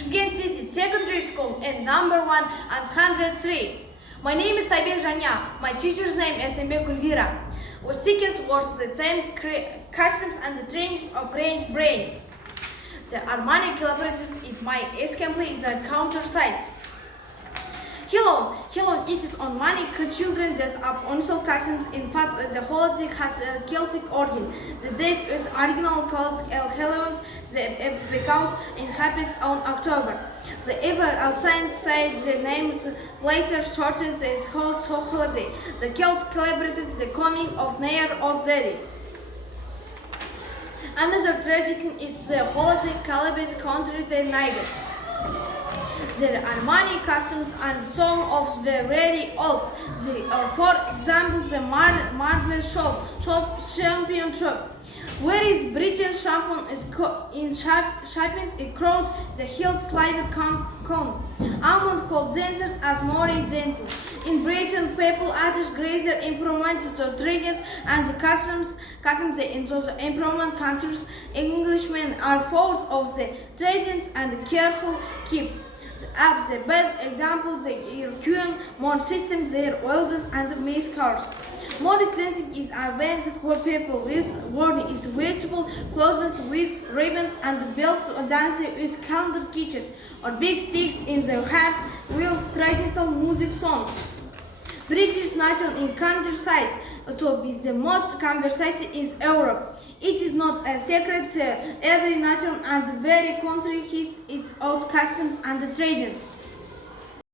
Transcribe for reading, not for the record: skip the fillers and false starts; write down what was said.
Shymkent City Secondary School in number 1 and 103. My name is Taybek Janya. My teacher's name is Embe Gulvira. We seekers was the same customs and the trains of Great Brain. The Armani collaborated is my assembly is a counter site. Hello, this is on many children that are also customs in fast the holiday has a Celtic origin. The date is original called Halloween because it happens on October. The evil ancient say the name later shortened this whole holiday. The Celts celebrated the coming of Near or Zedi. Another tradition is the holiday celebrated countries the Niger. There are many customs and some of the very old. For example, the Marble Championship, where is British champion is in champions is crowned the hill slave cone. Almond called dancers as Mori dancing. In Britain, people added greater improvements to traditions and the customs into the improvement countries. Englishmen are fond of the traditions and careful keep. The best example, the European mod system, their welders and mace cars. Modest dancing is a event where people wearing is wearable clothes with ribbons and belts or dancing with calendar kitchen or big sticks in their hands with traditional music songs. British nation in countryside to be the most conversated in Europe. It is not a secret every nation and very country has its own customs and traditions.